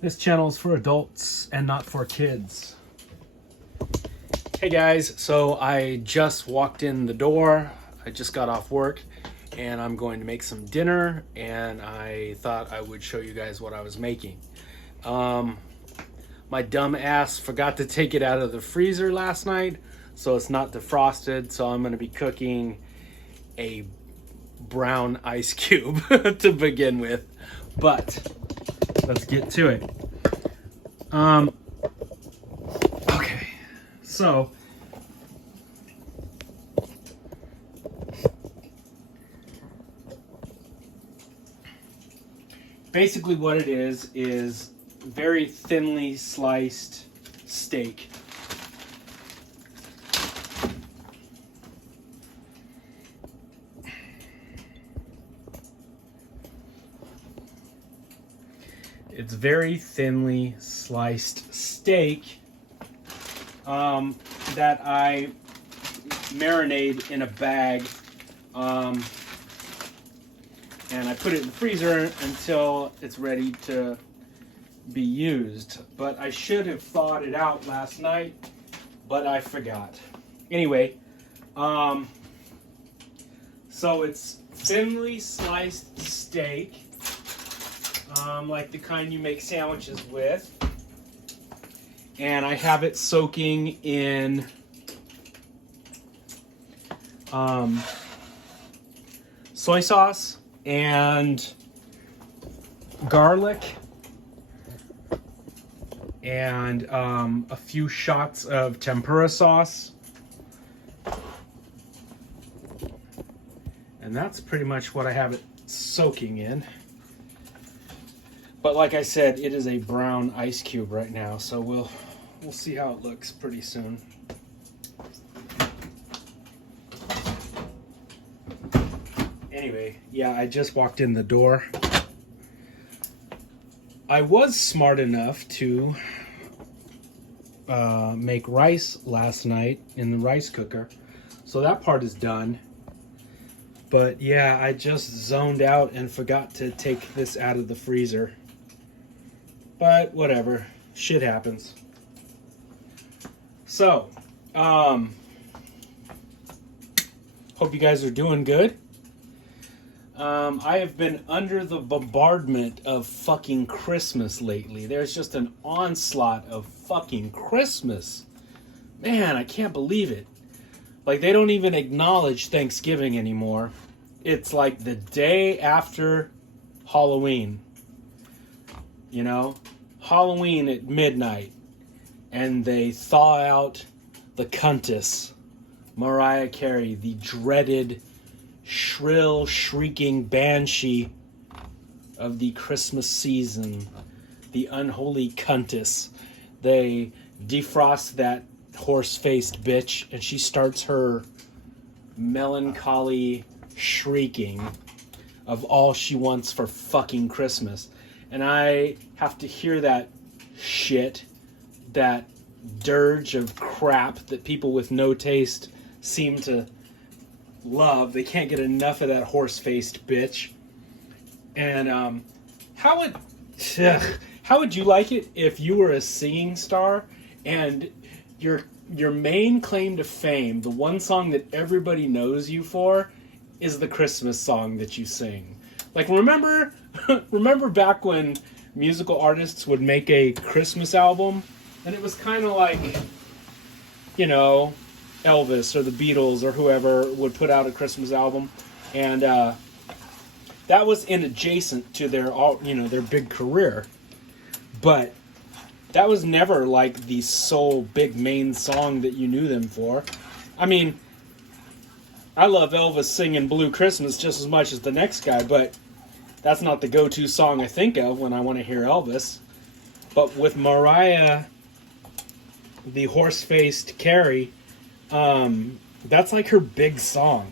This channel is for adults and not for kids. Hey guys, so I just walked in the door. I just got off work and I'm going to make some dinner, and I thought I would show you guys what I was making. My dumb ass forgot to take it out of the freezer last night, so it's not defrosted, so I'm going to be cooking a brown ice cube to begin with. But let's get to it. Okay, so basically what it is very thinly sliced steak. It's very thinly sliced steak that I marinate in a bag, and I put it in the freezer until it's ready to be used. But I should have thawed it out last night, but I forgot. Anyway, so it's thinly sliced steak. Like the kind you make sandwiches with, and I have it soaking in soy sauce and garlic and a few shots of tempura sauce, and that's pretty much what I have it soaking in. But like I said, it is a brown ice cube right now, so we'll see how it looks pretty soon. Anyway, yeah, I just walked in the door. I was smart enough to make rice last night in the rice cooker, so that part is done. But yeah, I just zoned out and forgot to take this out of the freezer. But whatever, shit happens. So, hope you guys are doing good. I have been under the bombardment of fucking Christmas lately. There's just an onslaught of fucking Christmas. Man, I can't believe it. Like, they don't even acknowledge Thanksgiving anymore. It's like the day after Halloween. You know? Halloween at midnight. And they thaw out the Countess, Mariah Carey, the dreaded, shrill, shrieking banshee of the Christmas season. The unholy Countess. They defrost that horse-faced bitch, and she starts her melancholy shrieking of all she wants for fucking Christmas. And I have to hear that shit, that dirge of crap that people with no taste seem to love. They can't get enough of that horse-faced bitch. And how would you like it if you were a singing star and your main claim to fame, the one song that everybody knows you for, is the Christmas song that you sing? Like, remember back when musical artists would make a Christmas album, and it was kind of like, you know, Elvis or the Beatles or whoever would put out a Christmas album, and that was in adjacent to their big career, but that was never like the sole big main song that you knew them for. I mean, I love Elvis singing Blue Christmas just as much as the next guy, but that's not the go-to song I think of when I want to hear Elvis. But with Mariah, the horse-faced Carey, that's like her big song.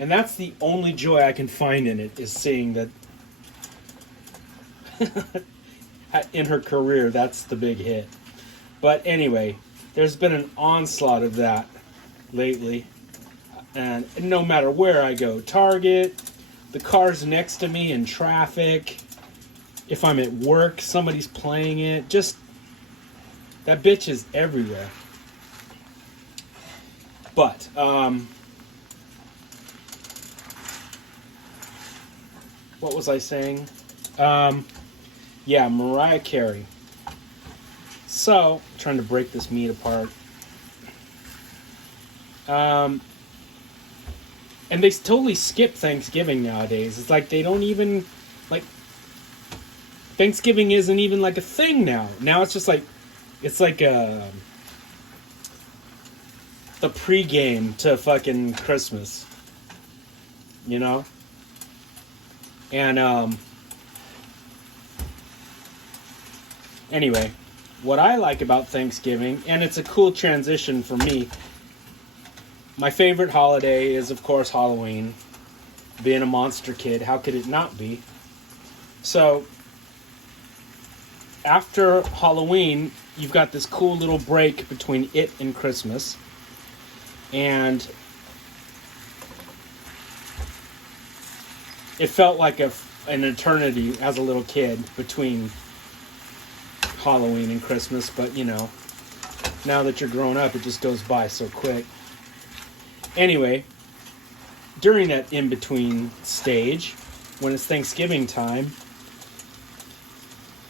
And that's the only joy I can find in it, is seeing that in her career, that's the big hit. But anyway, there's been an onslaught of that lately. And no matter where I go, Target, the cars next to me in traffic, If I'm at work, somebody's playing it. Just, that bitch is everywhere. But, what was I saying? Yeah, Mariah Carey. So, trying to break this meat apart. And they totally skip Thanksgiving nowadays. It's like they don't even, like, Thanksgiving isn't even like a thing now. Now it's just like, it's like the pregame to fucking Christmas. You know? And, anyway, what I like about Thanksgiving, and it's a cool transition for me, my favorite holiday is, of course, Halloween. Being a monster kid, how could it not be? So, after Halloween, you've got this cool little break between it and Christmas. And it felt like an eternity as a little kid between Halloween and Christmas. But, you know, now that you're grown up, it just goes by so quick. Anyway, during that in-between stage, when it's Thanksgiving time,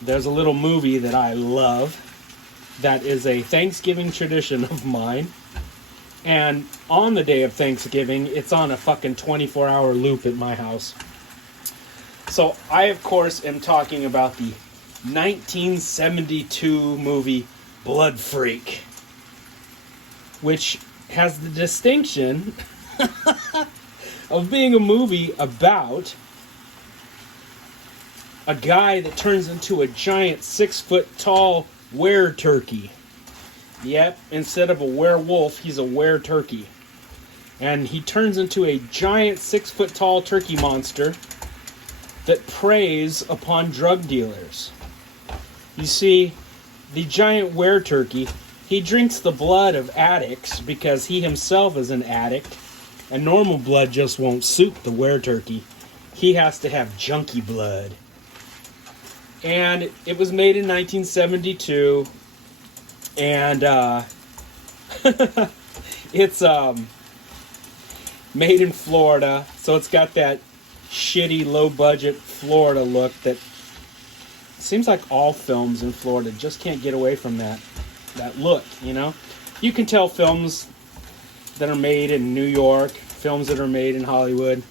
there's a little movie that I love that is a Thanksgiving tradition of mine. And on the day of Thanksgiving, it's on a fucking 24-hour loop at my house. So I, of course, am talking about the 1972 movie Blood Freak, which has the distinction of being a movie about a guy that turns into a giant 6-foot-tall were-turkey. Yep, instead of a werewolf, he's a were-turkey. And he turns into a giant 6-foot-tall turkey monster that preys upon drug dealers. You see, the giant were-turkey, he drinks the blood of addicts because he himself is an addict, and normal blood just won't suit the were-turkey. He has to have junkie blood. And it was made in 1972, and it's made in Florida, so it's got that shitty, low-budget Florida look that seems like all films in Florida just can't get away from that look, you know? You can tell films that are made in New York, films that are made in Hollywood,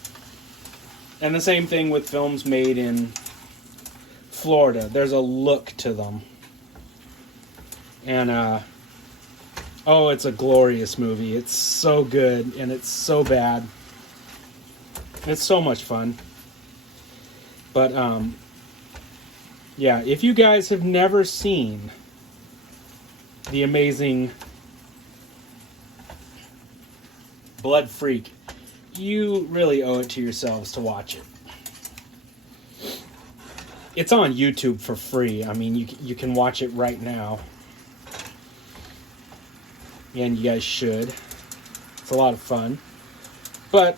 and the same thing with films made in Florida. There's a look to them. And, oh, it's a glorious movie. It's so good, and it's so bad. It's so much fun. But, yeah, if you guys have never seen the amazing Blood Freak, you really owe it to yourselves to watch it. It's on YouTube for free. I mean, you can watch it right now. And you guys should. It's a lot of fun. But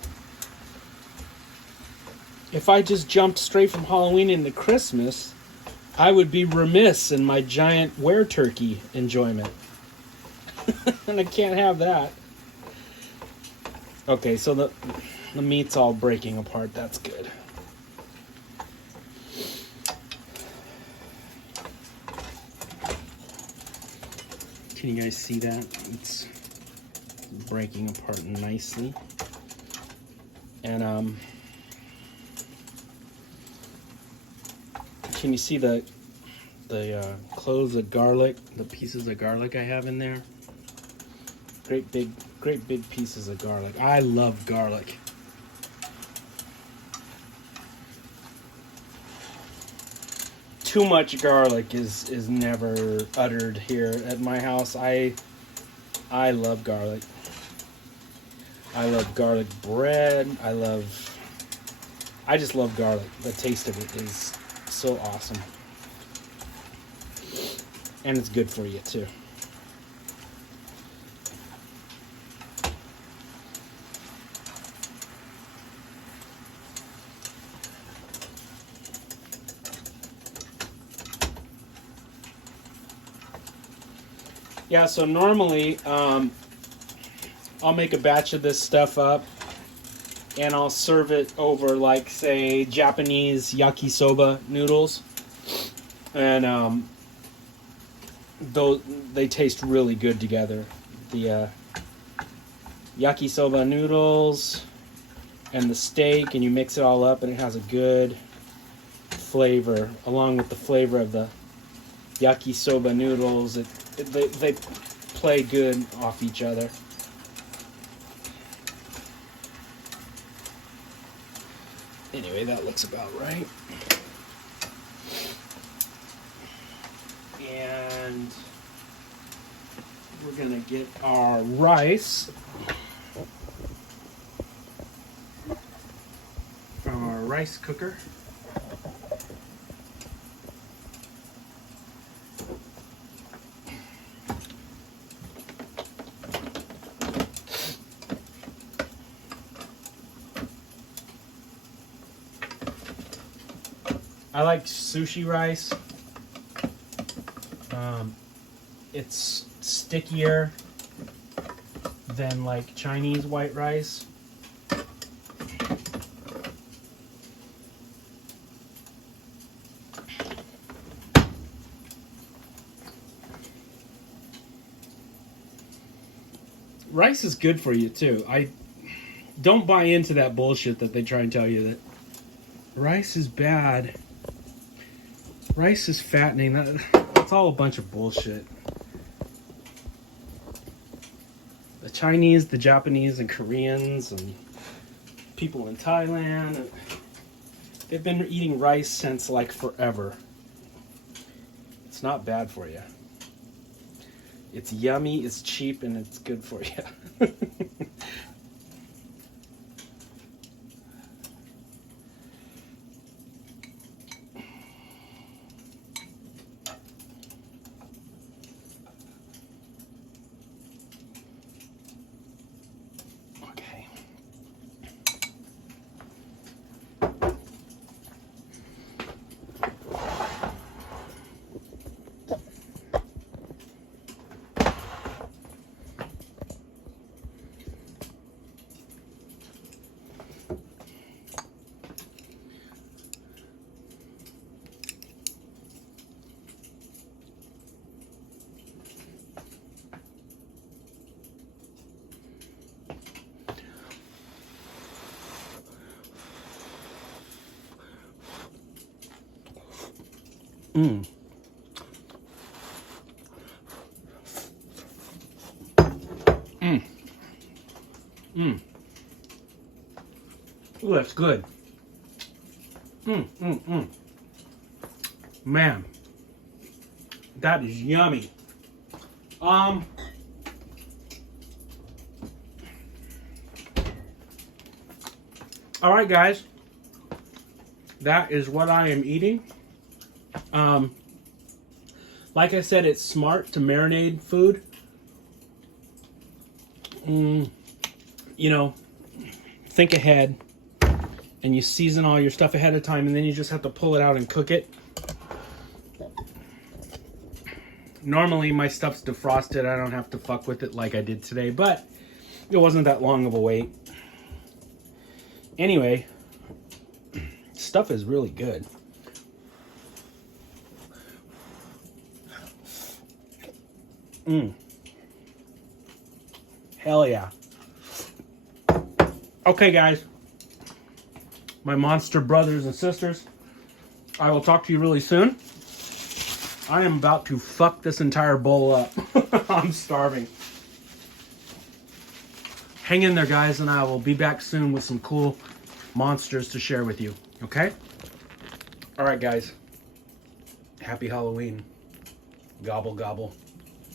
if I just jumped straight from Halloween into Christmas, I would be remiss in my giant were-turkey enjoyment. And I can't have that. Okay, so the meat's all breaking apart. That's good. Can you guys see that? It's breaking apart nicely. And can you see the cloves of garlic, the pieces of garlic I have in there? Great big pieces of garlic. I love garlic. Too much garlic is never uttered here at my house. I love garlic. I love garlic bread. I just love garlic. The taste of it is so awesome. And it's good for you too. Yeah, so normally I'll make a batch of this stuff up and I'll serve it over, like, say, Japanese yakisoba noodles. And they taste really good together. The yakisoba noodles and the steak, and you mix it all up, and it has a good flavor, along with the flavor of the yakisoba noodles. They play good off each other. Anyway, that looks about right. And we're gonna get our rice. From our rice cooker. I like sushi rice. It's stickier than like Chinese white rice. Rice is good for you too. I don't buy into that bullshit that they try and tell you that rice is bad. Rice is fattening. That's all a bunch of bullshit. The Chinese, the Japanese, and Koreans, and people in Thailand, they've been eating rice since like forever. It's not bad for you. It's yummy, it's cheap, and it's good for you. Mm. Mm. Mm. Ooh, that's good. Man, that is yummy. All right, guys. That is what I am eating. Like I said, it's smart to marinate food. You know, think ahead, and you season all your stuff ahead of time, and then you just have to pull it out and cook it. Normally, my stuff's defrosted. I don't have to fuck with it like I did today, but it wasn't that long of a wait. Anyway, stuff is really good. Hell yeah. Okay, guys. My monster brothers and sisters, I will talk to you really soon. I am about to fuck this entire bowl up. I'm starving. Hang in there, guys, and I will be back soon with some cool monsters to share with you. Okay? All right, guys. Happy Halloween. Gobble, gobble.